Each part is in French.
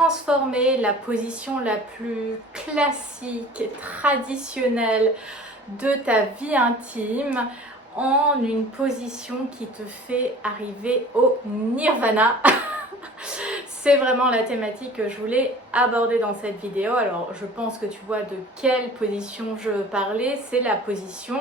transformer la position la plus classique, traditionnelle de ta vie intime en une position qui te fait arriver au nirvana. C'est vraiment la thématique que je voulais aborder dans cette vidéo. Alors je pense que tu vois de quelle position je veux parler. C'est la position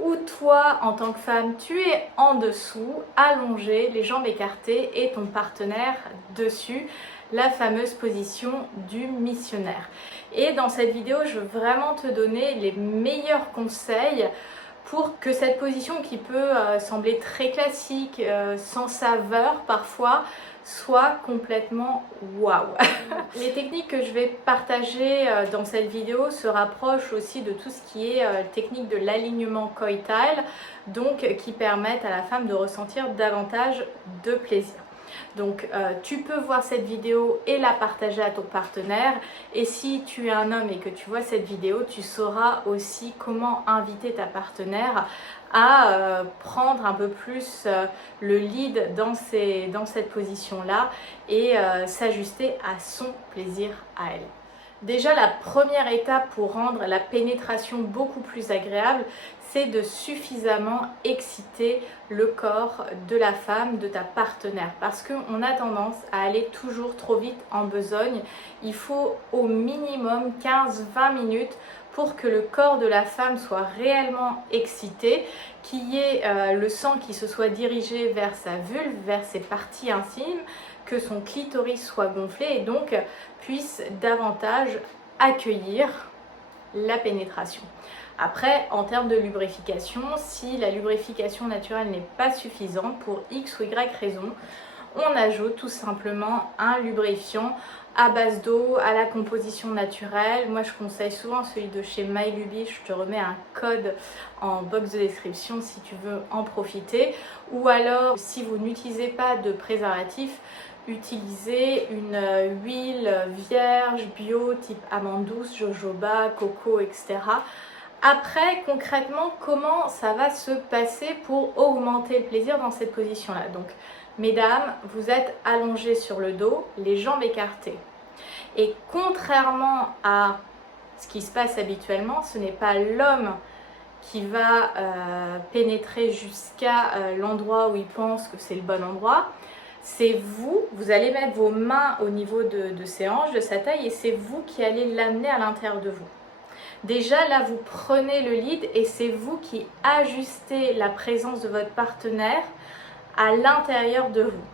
où toi en tant que femme tu es en dessous, allongée, les jambes écartées et ton partenaire dessus, la fameuse position du missionnaire. Et dans cette vidéo je veux vraiment te donner les meilleurs conseils pour que cette position qui peut sembler très classique, sans saveur parfois, soit complètement waouh. Les techniques que je vais partager dans cette vidéo se rapprochent aussi de tout ce qui est technique de l'alignement coïtal, donc qui permettent à la femme de ressentir davantage de plaisir. Donc tu peux voir cette vidéo et la partager à ton partenaire, et si tu es un homme et que tu vois cette vidéo, tu sauras aussi comment inviter ta partenaire à prendre un peu plus le lead dans cette position-là et s'ajuster à son plaisir à elle. Déjà, la première étape pour rendre la pénétration beaucoup plus agréable, c'est de suffisamment exciter le corps de la femme, de ta partenaire. Parce qu'on a tendance à aller toujours trop vite en besogne. Il faut au minimum 15-20 minutes pour que le corps de la femme soit réellement excité, qu'il y ait le sang qui se soit dirigé vers sa vulve, vers ses parties intimes, que son clitoris soit gonflé et donc puisse davantage accueillir la pénétration. Après, en termes de lubrification, si la lubrification naturelle n'est pas suffisante pour X ou Y raison, on ajoute tout simplement un lubrifiant à base d'eau, à la composition naturelle. Moi je conseille souvent celui de chez MyLuby, je te remets un code en box de description si tu veux en profiter. Ou alors si vous n'utilisez pas de préservatif, utilisez une huile vierge, bio, type amande douce, jojoba, coco, etc. Après, concrètement, comment ça va se passer pour augmenter le plaisir dans cette position-là? Donc, mesdames, vous êtes allongées sur le dos, les jambes écartées. Et contrairement à ce qui se passe habituellement, ce n'est pas l'homme qui va pénétrer jusqu'à l'endroit où il pense que c'est le bon endroit. C'est vous, vous allez mettre vos mains au niveau de ses hanches, de sa taille, et c'est vous qui allez l'amener à l'intérieur de vous. Déjà là vous prenez le lead et c'est vous qui ajustez la présence de votre partenaire à l'intérieur de vous.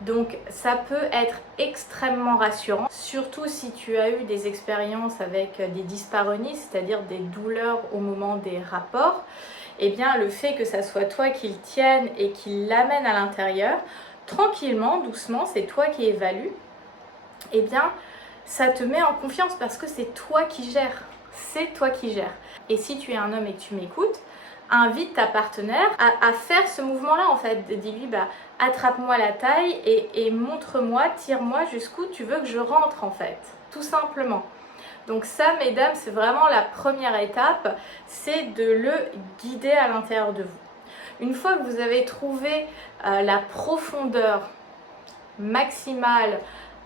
Donc ça peut être extrêmement rassurant, surtout si tu as eu des expériences avec des dyspareunies, c'est-à-dire des douleurs au moment des rapports. Et bien le fait que ça soit toi qui le tienne et qui l'amène à l'intérieur, tranquillement, doucement, c'est toi qui évalue, et bien ça te met en confiance parce que c'est toi qui gères. C'est toi qui gères. Et si tu es un homme et que tu m'écoutes, invite ta partenaire à faire ce mouvement-là en fait. Dis-lui, attrape-moi la taille et montre-moi, tire-moi jusqu'où tu veux que je rentre en fait. Tout simplement. Donc ça, mesdames, c'est vraiment la première étape, c'est de le guider à l'intérieur de vous. Une fois que vous avez trouvé la profondeur maximale,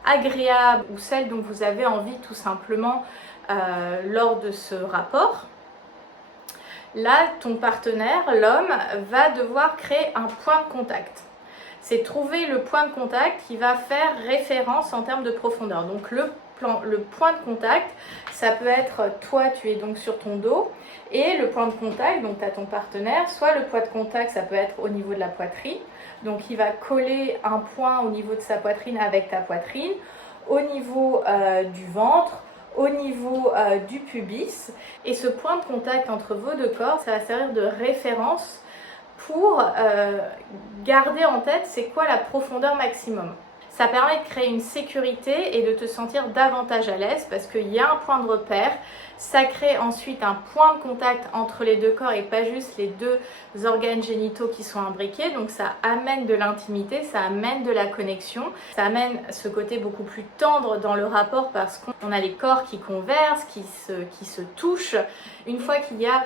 agréable ou celle dont vous avez envie tout simplement lors de ce rapport, là ton partenaire, l'homme, va devoir créer un point de contact. C'est trouver le point de contact qui va faire référence en termes de profondeur. Donc le point de contact, ça peut être toi, tu es donc sur ton dos, et le point de contact, donc tu as ton partenaire, soit le point de contact, ça peut être au niveau de la poitrine, donc il va coller un point au niveau de sa poitrine avec ta poitrine, au niveau du ventre, au niveau du pubis, et ce point de contact entre vos deux corps, ça va servir de référence pour garder en tête c'est quoi la profondeur maximum. Ça permet de créer une sécurité et de te sentir davantage à l'aise parce qu'il y a un point de repère. Ça crée ensuite un point de contact entre les deux corps et pas juste les deux organes génitaux qui sont imbriqués. Donc ça amène de l'intimité, ça amène de la connexion, ça amène ce côté beaucoup plus tendre dans le rapport parce qu'on a les corps qui conversent, qui se touchent. Une fois qu'il y a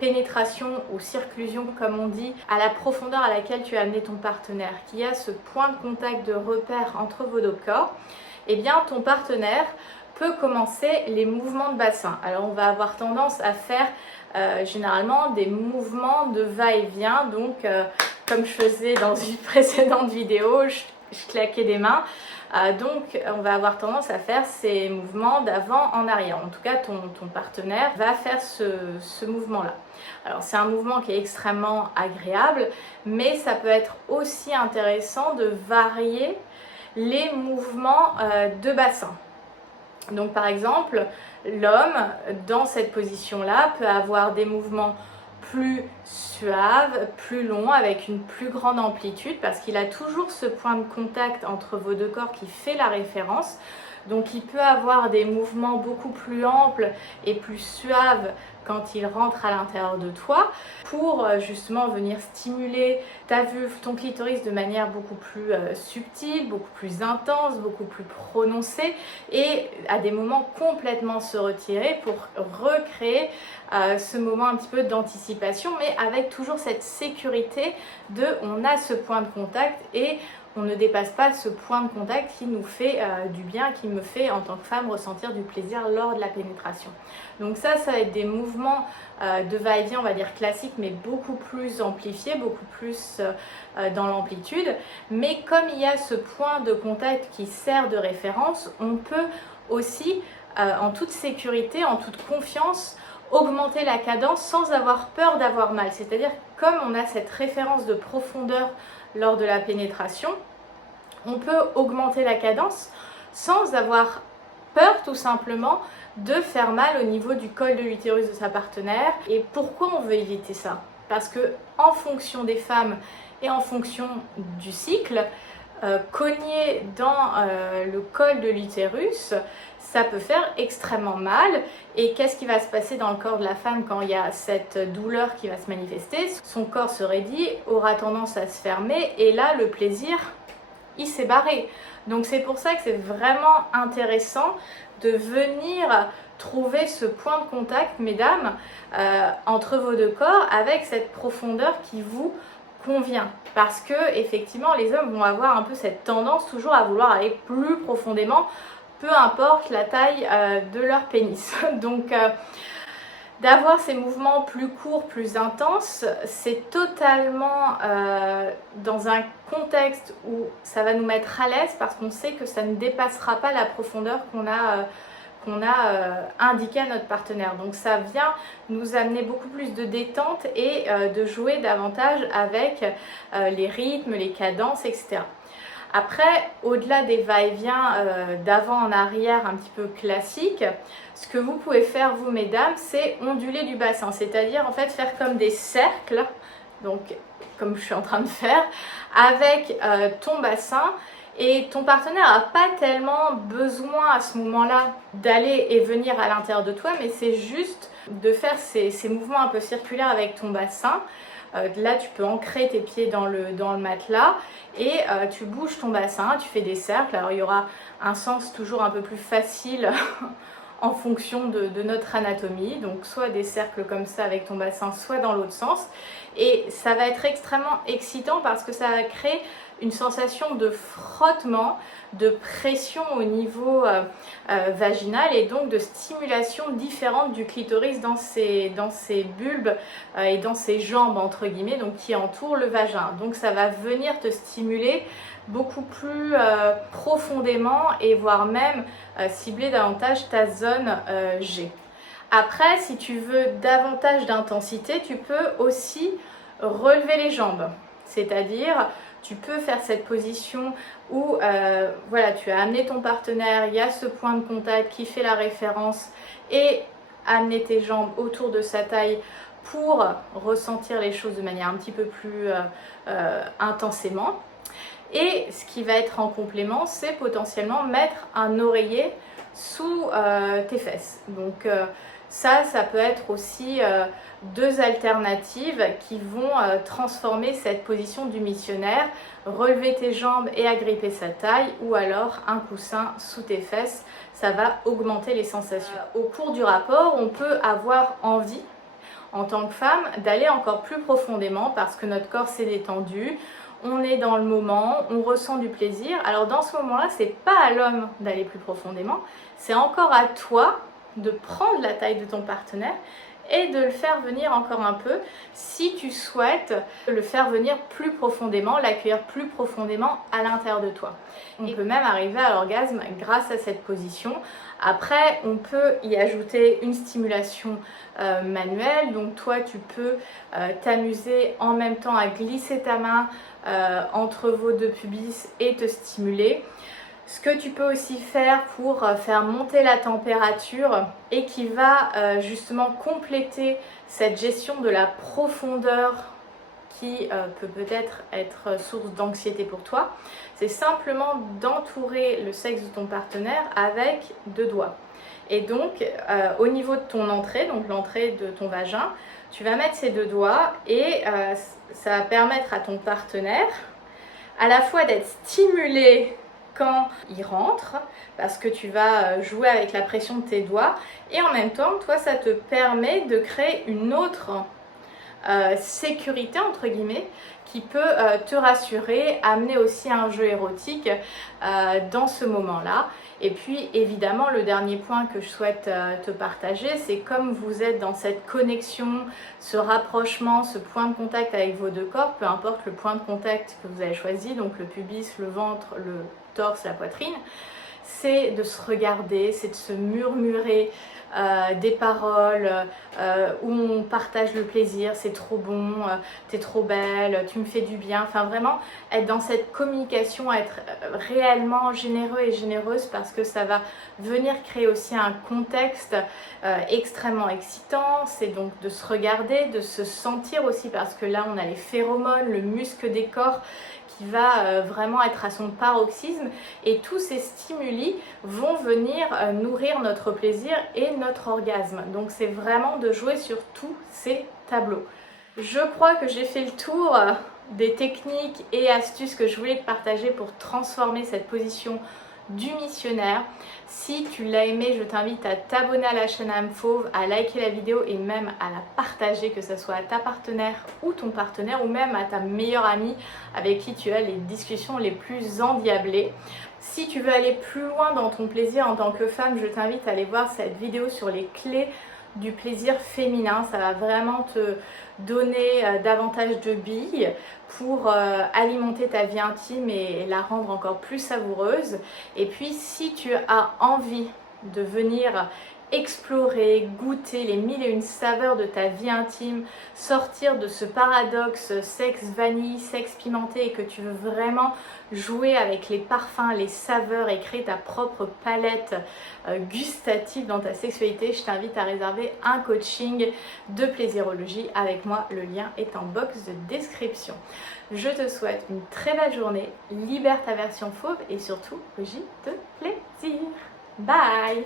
pénétration ou circlusion comme on dit, à la profondeur à laquelle tu as amené ton partenaire, qu'il y a ce point de contact de repère entre vos deux corps, eh bien ton partenaire peut commencer les mouvements de bassin. Alors on va avoir tendance à faire généralement des mouvements de va-et-vient, donc comme je faisais dans une précédente vidéo, je claquais des mains. Donc on va avoir tendance à faire ces mouvements d'avant en arrière. En tout cas ton partenaire va faire ce mouvement-là. Alors c'est un mouvement qui est extrêmement agréable, mais ça peut être aussi intéressant de varier les mouvements de bassin. Donc par exemple, l'homme dans cette position-là peut avoir des mouvements plus suaves, plus longs, avec une plus grande amplitude, parce qu'il a toujours ce point de contact entre vos deux corps qui fait la référence. Donc il peut avoir des mouvements beaucoup plus amples et plus suaves quand il rentre à l'intérieur de toi pour justement venir stimuler ta vulve, ton clitoris de manière beaucoup plus subtile, beaucoup plus intense, beaucoup plus prononcée et à des moments complètement se retirer pour recréer ce moment un petit peu d'anticipation, mais avec toujours cette sécurité de on a ce point de contact et on ne dépasse pas ce point de contact qui nous fait du bien, qui me fait en tant que femme ressentir du plaisir lors de la pénétration. Donc ça va être des mouvements de va-et-vient, on va dire classiques, mais beaucoup plus amplifiés, beaucoup plus dans l'amplitude. Mais comme il y a ce point de contact qui sert de référence, on peut aussi, en toute sécurité, en toute confiance, augmenter la cadence sans avoir peur d'avoir mal. C'est-à-dire comme on a cette référence de profondeur lors de la pénétration, on peut augmenter la cadence sans avoir peur tout simplement de faire mal au niveau du col de l'utérus de sa partenaire. Et pourquoi on veut éviter ça? Parce que en fonction des femmes et en fonction du cycle, cogner dans le col de l'utérus, ça peut faire extrêmement mal. Et qu'est-ce qui va se passer dans le corps de la femme quand il y a cette douleur qui va se manifester? Son corps se raidit, aura tendance à se fermer et là le plaisir, il s'est barré. Donc c'est pour ça que c'est vraiment intéressant de venir trouver ce point de contact, mesdames, entre vos deux corps avec cette profondeur qui vous convient, parce que effectivement les hommes vont avoir un peu cette tendance toujours à vouloir aller plus profondément, peu importe la taille de leur pénis. Donc d'avoir ces mouvements plus courts, plus intenses, c'est totalement dans un contexte où ça va nous mettre à l'aise parce qu'on sait que ça ne dépassera pas la profondeur qu'on a indiqué à notre partenaire. Donc ça vient nous amener beaucoup plus de détente et de jouer davantage avec les rythmes, les cadences, etc. Après, au-delà des va-et-vient d'avant en arrière un petit peu classiques, ce que vous pouvez faire vous mesdames, c'est onduler du bassin, c'est-à-dire en fait faire comme des cercles, donc comme je suis en train de faire, avec ton bassin. Et ton partenaire n'a pas tellement besoin à ce moment-là d'aller et venir à l'intérieur de toi, mais c'est juste de faire ces mouvements un peu circulaires avec ton bassin. Là, tu peux ancrer tes pieds dans le matelas et tu bouges ton bassin, tu fais des cercles. Alors, il y aura un sens toujours un peu plus facile en fonction de notre anatomie. Donc, soit des cercles comme ça avec ton bassin, soit dans l'autre sens. Et ça va être extrêmement excitant parce que ça va créer une sensation de frottement, de pression au niveau vaginal et donc de stimulation différente du clitoris dans ses bulbes et dans ses jambes entre guillemets, donc qui entourent le vagin. Donc ça va venir te stimuler beaucoup plus profondément et voire même cibler davantage ta zone G. Après, si tu veux davantage d'intensité, tu peux aussi relever les jambes, c'est-à-dire tu peux faire cette position où voilà, tu as amené ton partenaire, il y a ce point de contact qui fait la référence et amener tes jambes autour de sa taille pour ressentir les choses de manière un petit peu plus intensément. Et ce qui va être en complément, c'est potentiellement mettre un oreiller sous tes fesses. Donc ça peut être aussi deux alternatives qui vont transformer cette position du missionnaire, relever tes jambes et agripper sa taille, ou alors un coussin sous tes fesses, ça va augmenter les sensations. Au cours du rapport, on peut avoir envie, en tant que femme, d'aller encore plus profondément parce que notre corps s'est détendu, on est dans le moment, on ressent du plaisir. Alors dans ce moment-là, c'est pas à l'homme d'aller plus profondément, c'est encore à toi de prendre la taille de ton partenaire et de le faire venir encore un peu si tu souhaites le faire venir plus profondément, l'accueillir plus profondément à l'intérieur de toi. On peut même arriver à l'orgasme grâce à cette position. Après, on peut y ajouter une stimulation manuelle. Donc toi, tu peux t'amuser en même temps à glisser ta main entre vos deux pubis et te stimuler. Ce que tu peux aussi faire pour faire monter la température et qui va justement compléter cette gestion de la profondeur qui peut peut-être être source d'anxiété pour toi, c'est simplement d'entourer le sexe de ton partenaire avec 2 doigts. Et donc au niveau de ton entrée, donc l'entrée de ton vagin, tu vas mettre ces 2 doigts et ça va permettre à ton partenaire à la fois d'être stimulé quand il rentre, parce que tu vas jouer avec la pression de tes doigts, et en même temps, toi, ça te permet de créer une autre sécurité, entre guillemets, qui peut te rassurer, amener aussi un jeu érotique dans ce moment-là. Et puis évidemment, le dernier point que je souhaite te partager, c'est comme vous êtes dans cette connexion, ce rapprochement, ce point de contact avec vos 2 corps, peu importe le point de contact que vous avez choisi, donc le pubis, le ventre, le torse, la poitrine, c'est de se regarder, c'est de se murmurer des paroles où on partage le plaisir, c'est trop bon, t'es trop belle, tu me fais du bien, enfin vraiment être dans cette communication, être réellement généreux et généreuse, parce que ça va venir créer aussi un contexte extrêmement excitant. C'est donc de se regarder, de se sentir aussi, parce que là on a les phéromones, le muscle des corps qui va vraiment être à son paroxysme, et tous ces stimuli vont venir nourrir notre plaisir et notre orgasme. Donc c'est vraiment de jouer sur tous ces tableaux. Je crois que j'ai fait le tour des techniques et astuces que je voulais te partager pour transformer cette position du missionnaire. Si tu l'as aimé, je t'invite à t'abonner à la chaîne Âme Fauve, à liker la vidéo et même à la partager, que ce soit à ta partenaire ou ton partenaire, ou même à ta meilleure amie avec qui tu as les discussions les plus endiablées. Si tu veux aller plus loin dans ton plaisir en tant que femme, je t'invite à aller voir cette vidéo sur les clés du plaisir féminin. Ça va vraiment te donner davantage de billes pour alimenter ta vie intime et la rendre encore plus savoureuse. Et puis si tu as envie de venir explorer, goûter les 1001 saveurs de ta vie intime, sortir de ce paradoxe sexe vanille, sexe pimenté, et que tu veux vraiment jouer avec les parfums, les saveurs et créer ta propre palette gustative dans ta sexualité, je t'invite à réserver un coaching de plaisirologie avec moi. Le lien est en box de description. Je te souhaite une très belle journée, libère ta version fauve et surtout, gîte de plaisir. Bye!